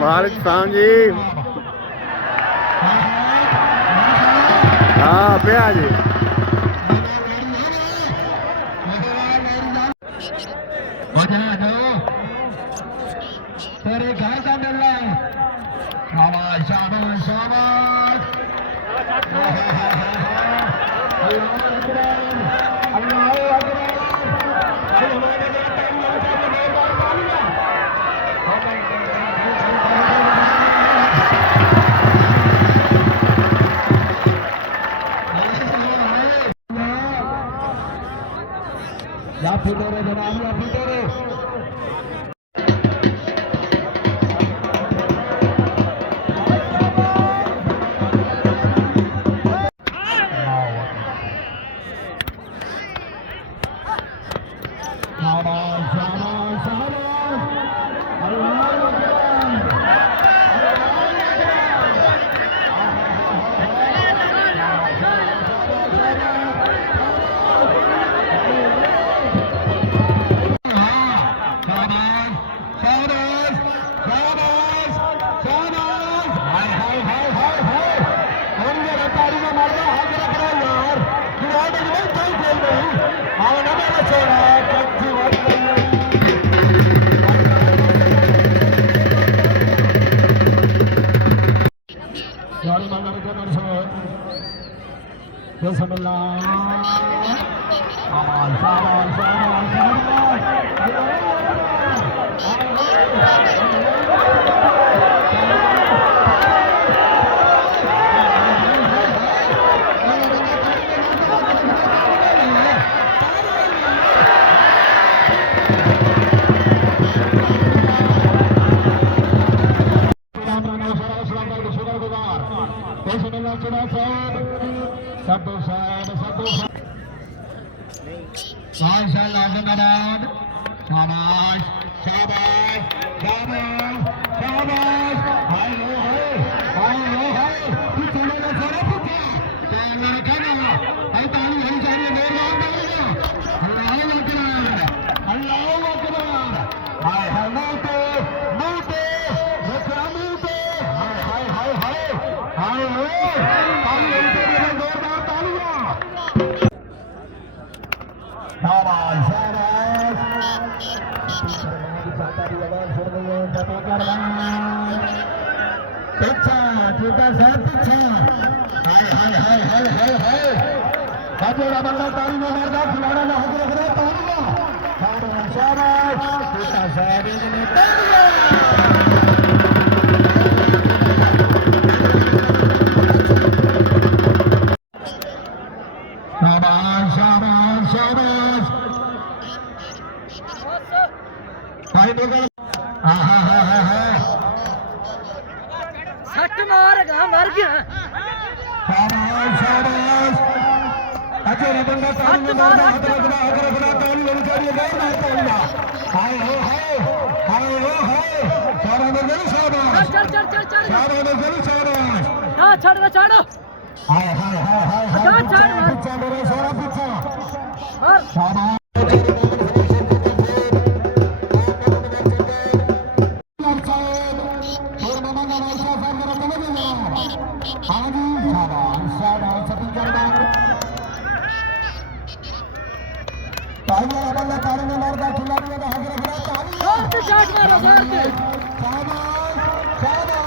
मालिक साहब जी हाँ पे आ जी तेरे घर का मिल रहा है शाबाश शाबाश शाबाश या फिटोरे जनाब या फिटोरे पिछा छोटा सा पिछा हाय हाय हाय हाय हाय हाय बाजूला बंदा ताली में मारदा खिलाड़ा ना हाथ रख रहा तालियां शाबाश छोटा सा ने तालियां शाबाश शाबाश शाबाश भाई निकल आहा हा हा हा सट मारगा मर गया शाबाश शाबाश अजय रबंगा ताली में मारदा हाथ रखना ताली होनी चाहिए ना तालियां हाय हो हाय हो हाय सारा नजर शाबाश चल चल चल चल सारा नजर शाबाश हां छड़ छड़ हाय हाय हाय हाय हाय पीछे मेरे सारा पीछे मार शाबाश जोर से शॉट मारो जोर से शाबाश शाबाश